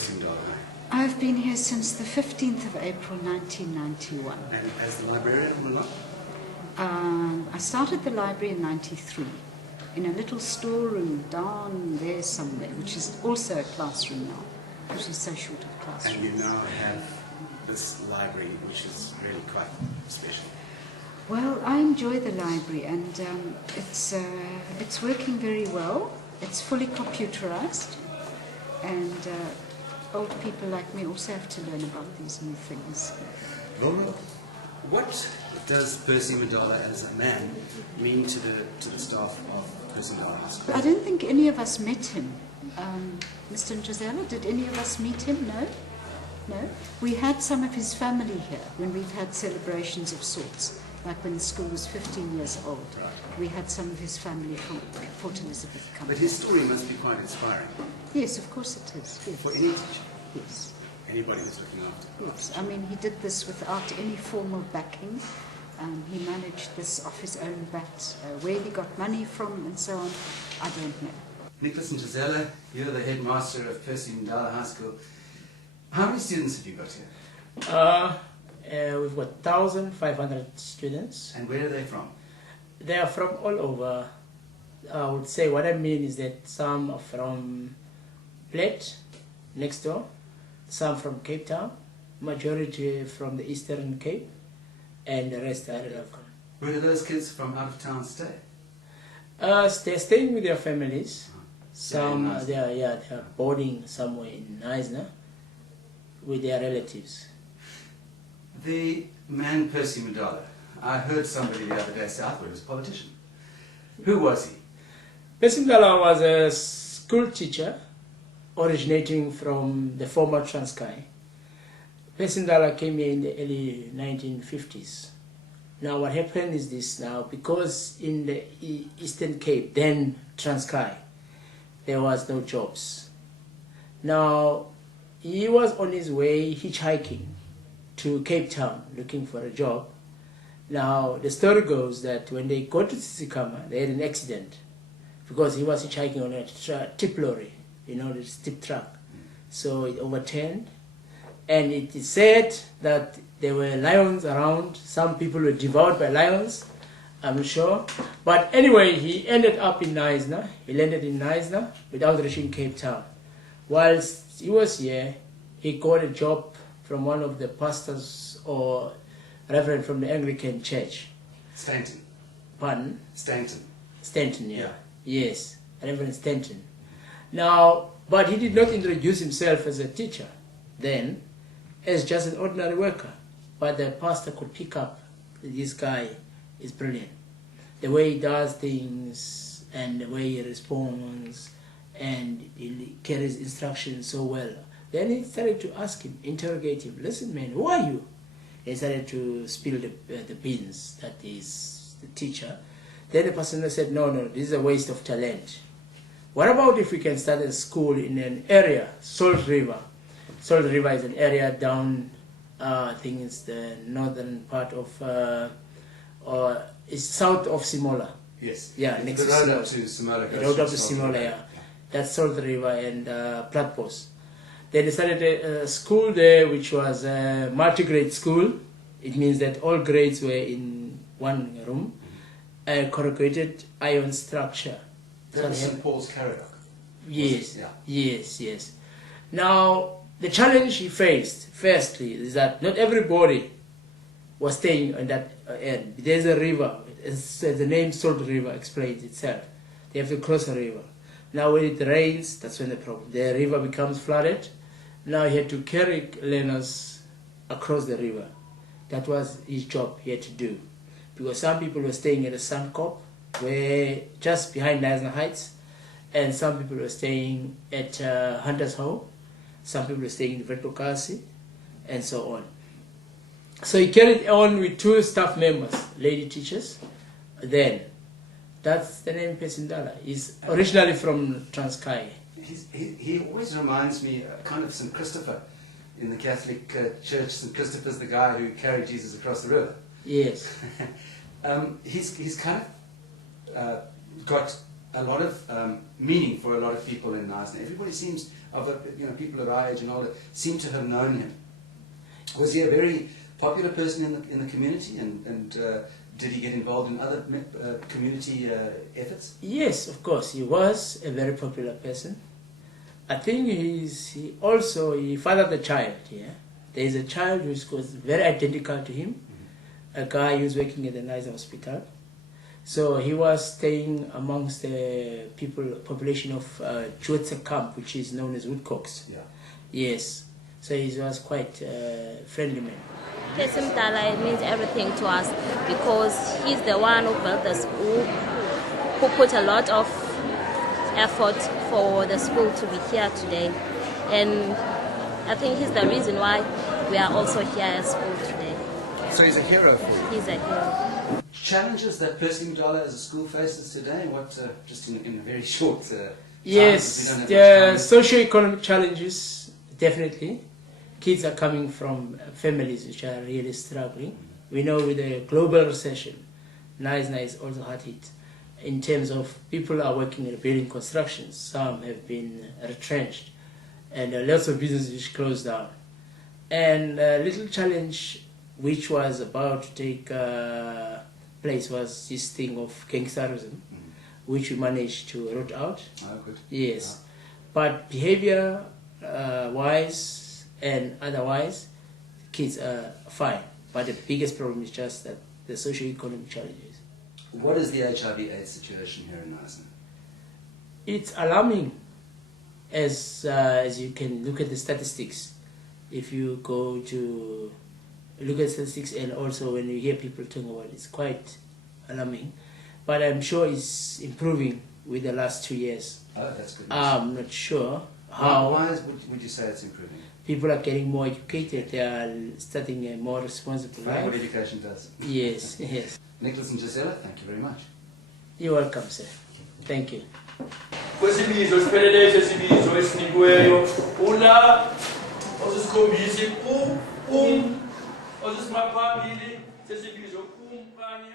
Percy Mdala? I've been here since the 15th of April 1991. And as the librarian or not? I started the library in 93 in a little storeroom down there somewhere, which is also a classroom now, which is so short of classroom. And you now have this library, which is really quite special. Well, I enjoy the library, and it's working very well. It's fully computerized, and old people like me also have to learn about these new things. Lorna, what does Percy Mdala as a man mean to the staff of Percy Mdala High School? I don't think any of us met him. Mr. Njozela, did any of us meet him? No? No? We had some of his family here when we've had celebrations of sorts, like when the school was 15 years old. We had some of his family from Port Elizabeth come. But his story must be quite inspiring. Yes, of course it is. Yes. For any teacher? Yes. Anybody who's looking after? Yes. I mean, he did this without any formal backing. He managed this off his own bat. Where he got money from and so on, I don't know. Nicholas and Njozela, you're the headmaster of Percy Mdala High School. How many students have you got here? We've got 1,500 students. And where are they from? They are from all over. I would say what I mean is that some are from Plate, next door, some from Cape Town, majority from the Eastern Cape, and the rest are local. Where do those kids from out of town stay? They're staying with their families. Some Nice. they are boarding somewhere in Knysna with their relatives. The man Percy Mdala, I heard somebody the other day say I thought he was a politician. Who was he? Percy Mdala was a school teacher originating from the former Transkei. Percy Mdala came here in the early 1950s. Now what happened is this now, because in the Eastern Cape, then Transkei, there was no jobs. Now he was on his way hitchhiking to Cape Town looking for a job. Now the story goes that when they got to Tsitsikamma, they had an accident because he was hitchhiking on a tip lorry, you know, this tip truck. So it overturned, and it is said that there were lions around. Some people were devoured by lions, I'm sure. But anyway, he ended up in Knysna. He landed in Knysna without reaching Cape Town. Whilst he was here, he got a job from one of the pastors or reverend from the Anglican Church. Stanton. Pardon? Stanton. Stanton, yeah. Yes, Reverend Stanton. Now, but he did not introduce himself as a teacher then, as just an ordinary worker. But the pastor could pick up that this guy is brilliant. The way he does things and the way he responds and he carries instructions so well. Then he started to ask him, interrogate him, listen man, who are you? He started to spill the beans, that is the teacher. Then the person said, no, this is a waste of talent. What about if we can start a school in an area, Salt River? Salt River is an area down, I think it's the northern part of, or it's south of Simola. Yes. Yeah, next the road up to Simola. The road up to Simola, yeah. That's Salt River and Platpos. They decided a school there which was a multi-grade school. It means that all grades were in one room, a corrugated iron structure. That was St. Paul's Caradoc. Yes, Yeah. yes. Now, the challenge he faced, firstly, is that not everybody was staying on that end. There's a river, as the name Salt River explains itself. They have to cross a river. Now when it rains, that's when the river becomes flooded. Now he had to carry learners across the river. That was his job he had to do. Because some people were staying at the Sandkop, where just behind Knysna Heights, and some people were staying at Hunter's Home, some people were staying in Vetokasi, and so on. So he carried on with two staff members, lady teachers. Then, that's the name Percy Mdala. He's originally from Transkei. He always reminds me kind of St. Christopher in the Catholic Church. St. Christopher's the guy who carried Jesus across the river. Yes. He's kind of got a lot of meaning for a lot of people in Knysna. Everybody seems people at our age and older seem to have known him. Was he a very popular person in the community, and did he get involved in other community efforts? Yes, of course, he was a very popular person. I think he fathered a child. Yeah, there is a child who was very identical to him, a guy who was working at the Knysna hospital. So he was staying amongst the population of Njozela camp, which is known as Woodcocks. Yeah. Yes. So he was quite friendly man. Percy Mdala means everything to us because he's the one who built the school, who put a lot of effort for the school to be here today. And I think he's the reason why we are also here at school today. So he's a hero for you? He's a hero. Challenges that Percy Mdala as a school faces today, just in a very short time? Yes, the socio-economic challenges, definitely. Kids are coming from families which are really struggling. We know with the global recession, Knysna is also hard hit. In terms of people are working in building constructions, some have been retrenched, and lots of businesses which closed down. And a little challenge which was about to take place was this thing of gangsterism, which we managed to root out. Oh, good. Yes. But behavior wise and otherwise, kids are fine. But the biggest problem is just that the socio-economic challenges. What is the HIV/AIDS situation here in Knysna? It's alarming, as you can look at the statistics. If you go to look at statistics, and also when you hear people talking about it, it's quite alarming. But I'm sure it's improving with the last 2 years. Oh, that's good. I'm not sure how. Why would you say it's improving? People are getting more educated. They are starting a more responsible life. What education does. Yes, yes. Nicholas and Njozela, thank you very much. You're welcome, sir. Thank you. Kwesibizo siphelele sesibizo esinikiweyo ula ozisikhombisa ozisimaphambili sesibizo kanye